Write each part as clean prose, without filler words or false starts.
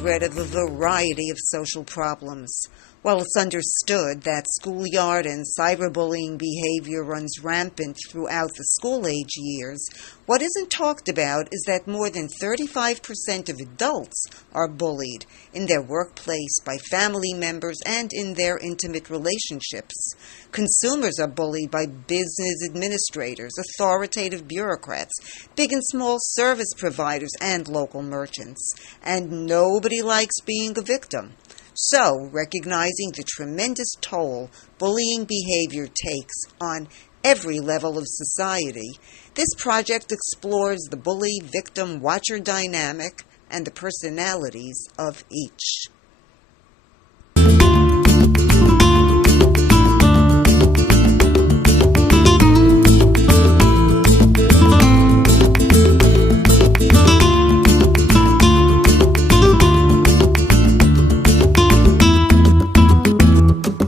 threat of a variety of social problems. While it's understood that schoolyard and cyberbullying behavior runs rampant throughout the school-age years, what isn't talked about is that more than 35% of adults are bullied in their workplace, by family members, and in their intimate relationships. Consumers are bullied by business administrators, authoritative bureaucrats, big and small service providers, and local merchants. And nobody likes being a victim. So, recognizing the tremendous toll bullying behavior takes on every level of society, this project explores the bully-victim-watcher dynamic and the personalities of each.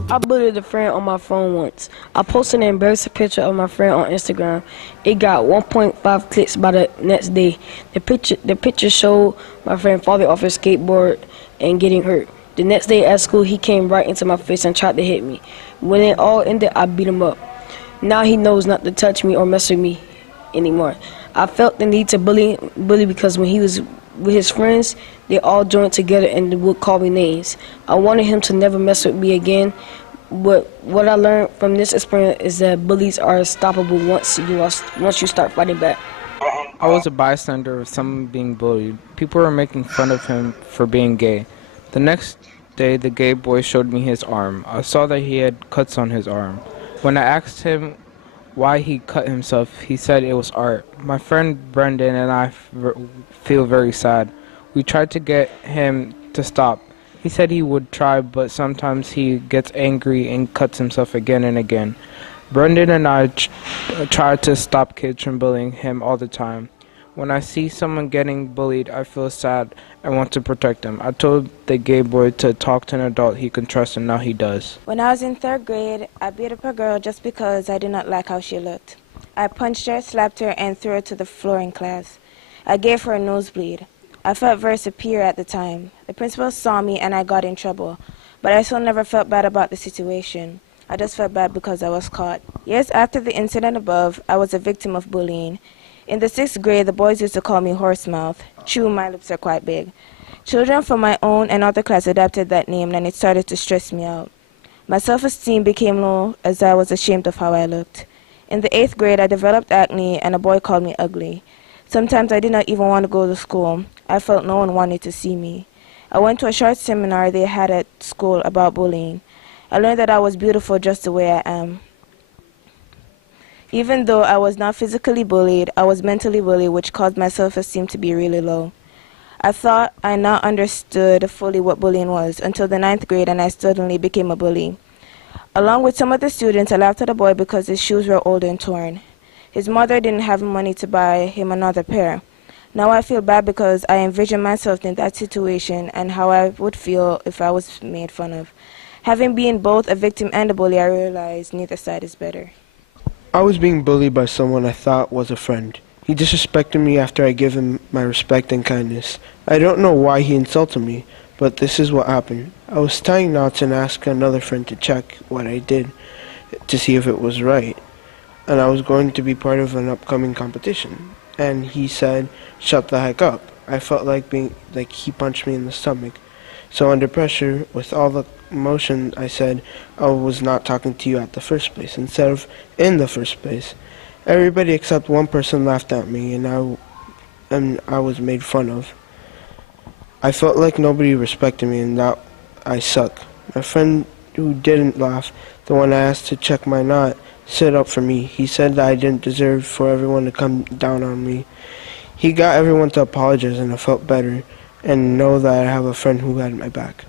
I bullied a friend on my phone once. I posted an embarrassing picture of my friend on Instagram. It got 1.5 clicks by the next day. The picture showed my friend falling off his skateboard and getting hurt. The next day at school, he came right into my face and tried to hit me. When it all ended, I beat him up. Now he knows not to touch me or mess with me anymore. I felt the need to bully because when he was with his friends, they all joined together and would call me names. I wanted him to never mess with me again. But what I learned from this experience is that bullies are unstoppable once you start fighting back. I was a bystander of someone being bullied. People were making fun of him for being gay. The next day, the gay boy showed me his arm. I saw that he had cuts on his arm. When I asked him why he cut himself, he said it was art. My friend Brendan and I feel very sad. We tried to get him to stop. He said he would try, but sometimes he gets angry and cuts himself again and again. Brendan and I try to stop kids from bullying him all the time. When I see someone getting bullied, I feel sad and want to protect them. I told the gay boy to talk to an adult he can trust, and now he does. When I was in 3rd grade, I beat up a girl just because I did not like how she looked. I punched her, slapped her, and threw her to the floor in class. I gave her a nosebleed. I felt very superior at the time. The principal saw me and I got in trouble, but I still never felt bad about the situation. I just felt bad because I was caught. Years after the incident above, I was a victim of bullying. In the 6th grade, the boys used to call me horsemouth. True, my lips are quite big. Children from my own and other class adopted that name, and it started to stress me out. My self-esteem became low as I was ashamed of how I looked. In the 8th grade, I developed acne and a boy called me ugly. Sometimes I did not even want to go to school. I felt no one wanted to see me. I went to a short seminar they had at school about bullying. I learned that I was beautiful just the way I am. Even though I was not physically bullied, I was mentally bullied, which caused my self-esteem to be really low. I thought I now understood fully what bullying was until the 9th grade, and I suddenly became a bully. Along with some of the students, I laughed at a boy because his shoes were old and torn. His mother didn't have money to buy him another pair. Now I feel bad because I envision myself in that situation and how I would feel if I was made fun of. Having been both a victim and a bully, I realized neither side is better. I was being bullied by someone I thought was a friend. He disrespected me after I gave him my respect and kindness. I don't know why he insulted me, but this is what happened. I was tying knots and asked another friend to check what I did to see if it was right. And I was going to be part of an upcoming competition. And he said, "Shut the heck up." I felt like he punched me in the stomach. So under pressure, with all the emotion, I said I was not talking to you at the first place, instead of in the first place. Everybody except one person laughed at me, and I was made fun of. I felt like nobody respected me and that I suck. My friend who didn't laugh, the one I asked to check my knot, stood up for me. He said that I didn't deserve for everyone to come down on me. He got everyone to apologize, and I felt better and know that I have a friend who had my back.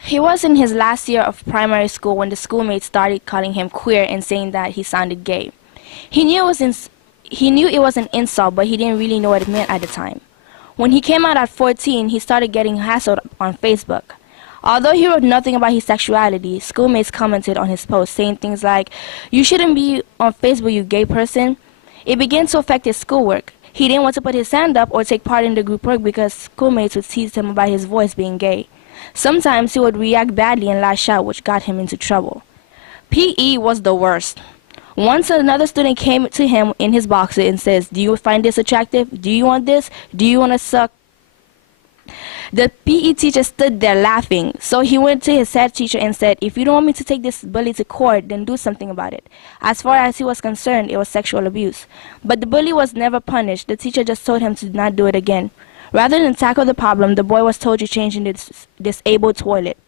He was in his last year of primary school when the schoolmates started calling him queer and saying that he sounded gay. He knew it was an insult, but he didn't really know what it meant at the time. When he came out at 14, he started getting hassled on Facebook. Although he wrote nothing about his sexuality, schoolmates commented on his post saying things like, "You shouldn't be on Facebook, you gay person." It began to affect his schoolwork. He didn't want to put his hand up or take part in the group work because schoolmates would tease him about his voice being gay. Sometimes he would react badly and lash out, which got him into trouble. PE was the worst. Once another student came to him in his boxer and says, "Do you find this attractive? Do you want this? Do you want to suck?" The PE teacher stood there laughing, so he went to his head teacher and said, "If you don't want me to take this bully to court, then do something about it." As far as he was concerned, it was sexual abuse. But the bully was never punished. The teacher just told him to not do it again. Rather than tackle the problem, the boy was told to change in the disabled toilet.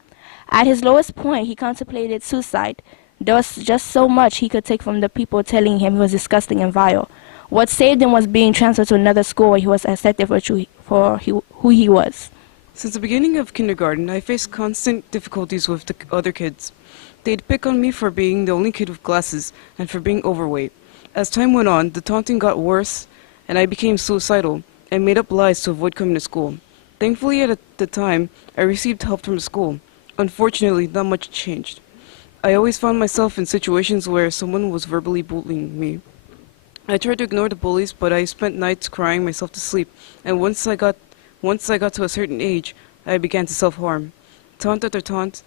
At his lowest point, he contemplated suicide. There was just so much he could take from the people telling him he was disgusting and vile. What saved him was being transferred to another school where he was accepted for who he was. Since the beginning of kindergarten, I faced constant difficulties with the other kids. They'd pick on me for being the only kid with glasses and for being overweight. As time went on, the taunting got worse, and I became suicidal and made up lies to avoid coming to school. Thankfully, at the time, I received help from the school. Unfortunately, not much changed. I always found myself in situations where someone was verbally bullying me. I tried to ignore the bullies, but I spent nights crying myself to sleep, and once I got to a certain age, I began to self-harm. Taunt after taunt,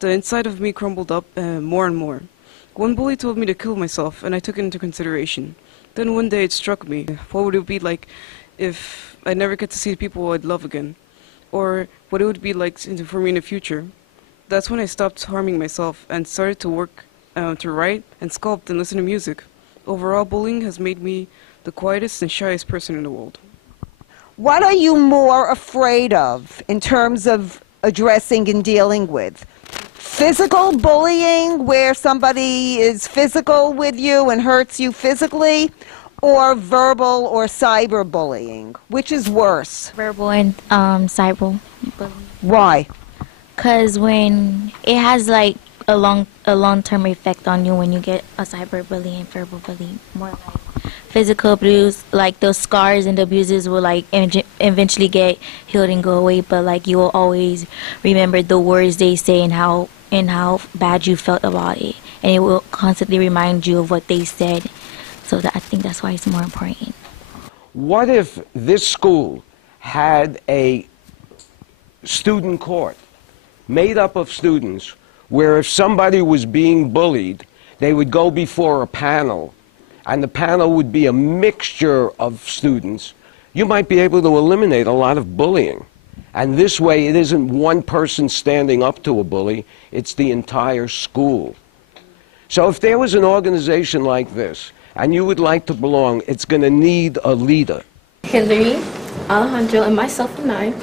the inside of me crumbled up more and more. One bully told me to kill myself, and I took it into consideration. Then one day it struck me, what would it be like if I never get to see the people I'd love again? Or what it would be like for me in the future? That's when I stopped harming myself and started to work to write and sculpt and listen to music. Overall, bullying has made me the quietest and shyest person in the world. What are you more afraid of in terms of addressing and dealing with? Physical bullying, where somebody is physical with you and hurts you physically, or verbal or cyberbullying? Which is worse? Verbal and cyber. Why? Because when it has like a long-term effect on you when you get a cyberbully and verbal bullying. More like physical abuse, like those scars and the abuses will like eventually get healed and go away, but like you will always remember the words they say and how bad you felt about it, and it will constantly remind you of what they said. So I think that's why it's more important. What if this school had a student court made up of students where if somebody was being bullied, they would go before a panel, and the panel would be a mixture of students? You might be able to eliminate a lot of bullying. And this way, it isn't one person standing up to a bully, it's the entire school. So if there was an organization like this, and you would like to belong, it's going to need a leader. Hillary, Alejandro, and myself and I,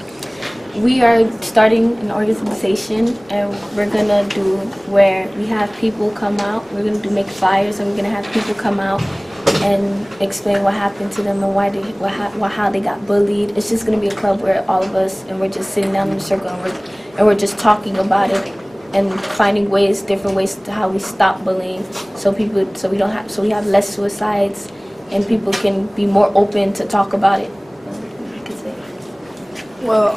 we are starting an organization, and we're going to do where we have people come out. We're going to make flyers, and we're going to have people come out and explain what happened to them and how they got bullied. It's just going to be a club where all of us, and we're just sitting down in a circle, and we're just talking about it and finding different ways to how we stop bullying, so we have less suicides, and people can be more open to talk about it. Well,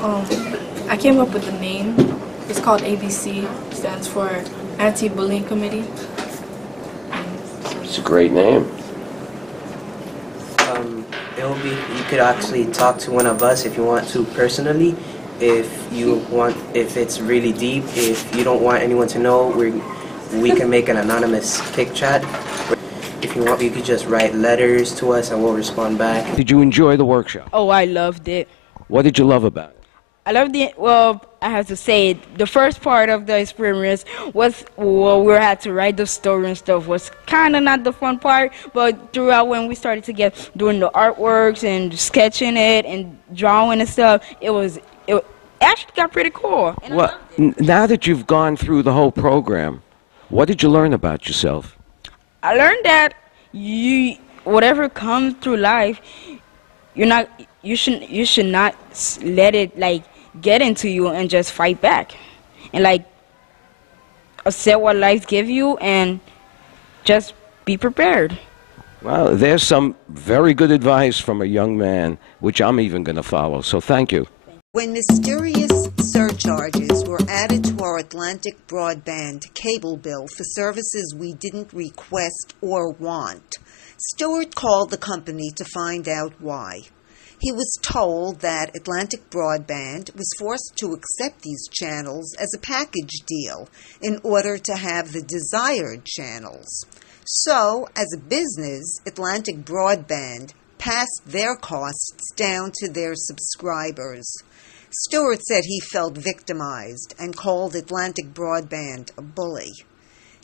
I came up with the name. It's called ABC. It stands for Anti-Bullying Committee. It's a great name. You could actually talk to one of us if you want to personally. If it's really deep, if you don't want anyone to know, we can make an anonymous kick chat. If you want, you could just write letters to us and we'll respond back. Did you enjoy the workshop? Oh, I loved it. What did you love about it? I loved it. Well, I have to say, the first part of the experience was we had to write the story and stuff. Was kind of not the fun part, but throughout when we started to get doing the artworks and sketching it and drawing and stuff, it actually got pretty cool. And well, now that you've gone through the whole program, what did you learn about yourself? I learned that whatever comes through life, you should not let it like get into you and just fight back, and like accept what life gives you and just be prepared. Well, there's some very good advice from a young man, which I'm even going to follow, so thank you. When mysterious surcharges were added to our Atlantic broadband cable bill for services we didn't request or want, Stewart called the company to find out why. He was told that Atlantic Broadband was forced to accept these channels as a package deal in order to have the desired channels. So, as a business, Atlantic Broadband passed their costs down to their subscribers. Stewart said he felt victimized and called Atlantic Broadband a bully.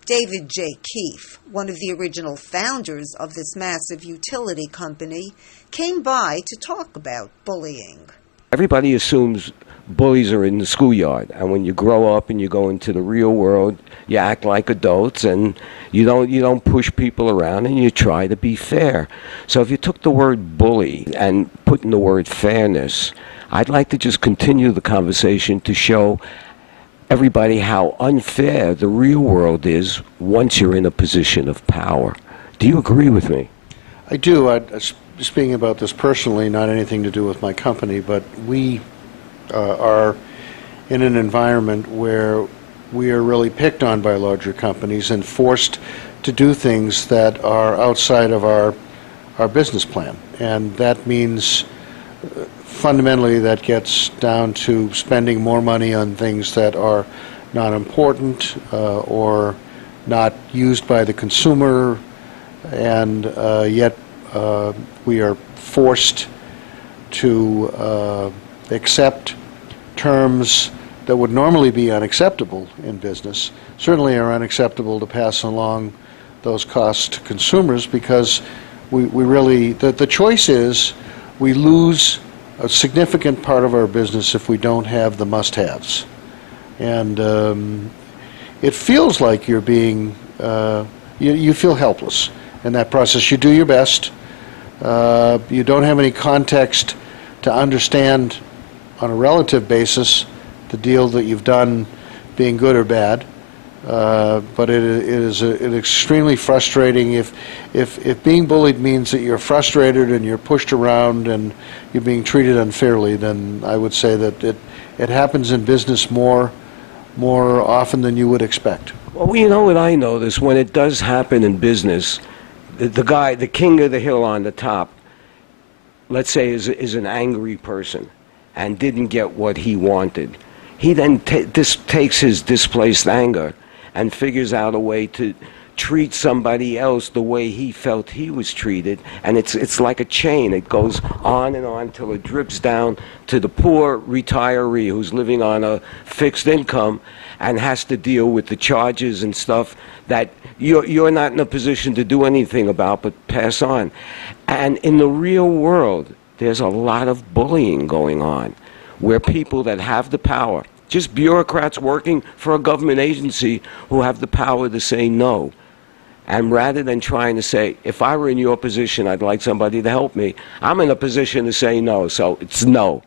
David J. Keefe, one of the original founders of this massive utility company, came by to talk about bullying. Everybody assumes bullies are in the schoolyard, and when you grow up and you go into the real world, you act like adults and you don't push people around and you try to be fair. So if you took the word bully and put in the word fairness, I'd like to just continue the conversation to show everybody how unfair the real world is once you're in a position of power. Do you agree with me? I do. Speaking about this personally, not anything to do with my company, but we are in an environment where we are really picked on by larger companies and forced to do things that are outside of our business plan. And that means fundamentally that gets down to spending more money on things that are not important or not used by the consumer, and yet we are forced to accept terms that would normally be unacceptable in business, certainly are unacceptable to pass along those costs to consumers, because we really, the choice is we lose a significant part of our business if we don't have the must-haves. And it feels like you're being, you feel helpless in that process. You do your best. You don't have any context to understand on a relative basis the deal that you've done being good or bad. But it is extremely frustrating if being bullied means that you're frustrated and you're pushed around and you're being treated unfairly. Then I would say that it happens in business more often than you would expect. Well, you know what I notice when it does happen in business, the king of the hill on the top, let's say, is an angry person and didn't get what he wanted. He then takes his displaced anger and figures out a way to treat somebody else the way he felt he was treated, and it's like a chain. It goes on and on till it drips down to the poor retiree who's living on a fixed income and has to deal with the charges and stuff that you're not in a position to do anything about but pass on. And in the real world, there's a lot of bullying going on, where people that have the power, just bureaucrats working for a government agency who have the power to say no. And rather than trying to say, if I were in your position, I'd like somebody to help me, I'm in a position to say no, so it's no.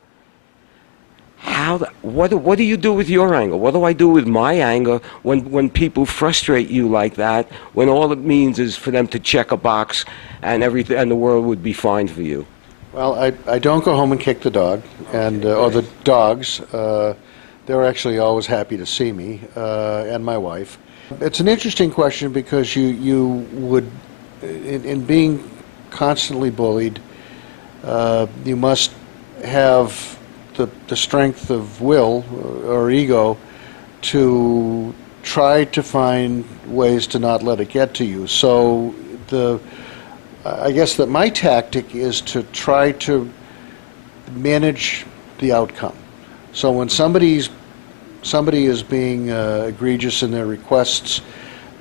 What do you do with your anger? What do I do with my anger when people frustrate you like that, when all it means is for them to check a box and everything, and the world would be fine for you? Well, I don't go home and kick the dog, and or the dogs. They're actually always happy to see me, and my wife. It's an interesting question because you would, in being constantly bullied, you must have the strength of will or ego to try to find ways to not let it get to you. So I guess that my tactic is to try to manage the outcome. So when somebody is being egregious in their requests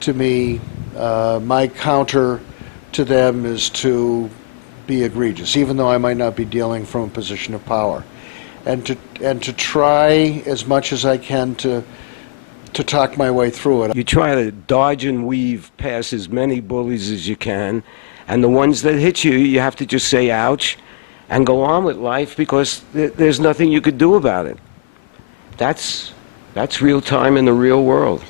to me, my counter to them is to be egregious, even though I might not be dealing from a position of power, and to try as much as I can to talk my way through it. You try to dodge and weave past as many bullies as you can, and the ones that hit you, you have to just say ouch and go on with life, because there's nothing you could do about it. That's real time in the real world.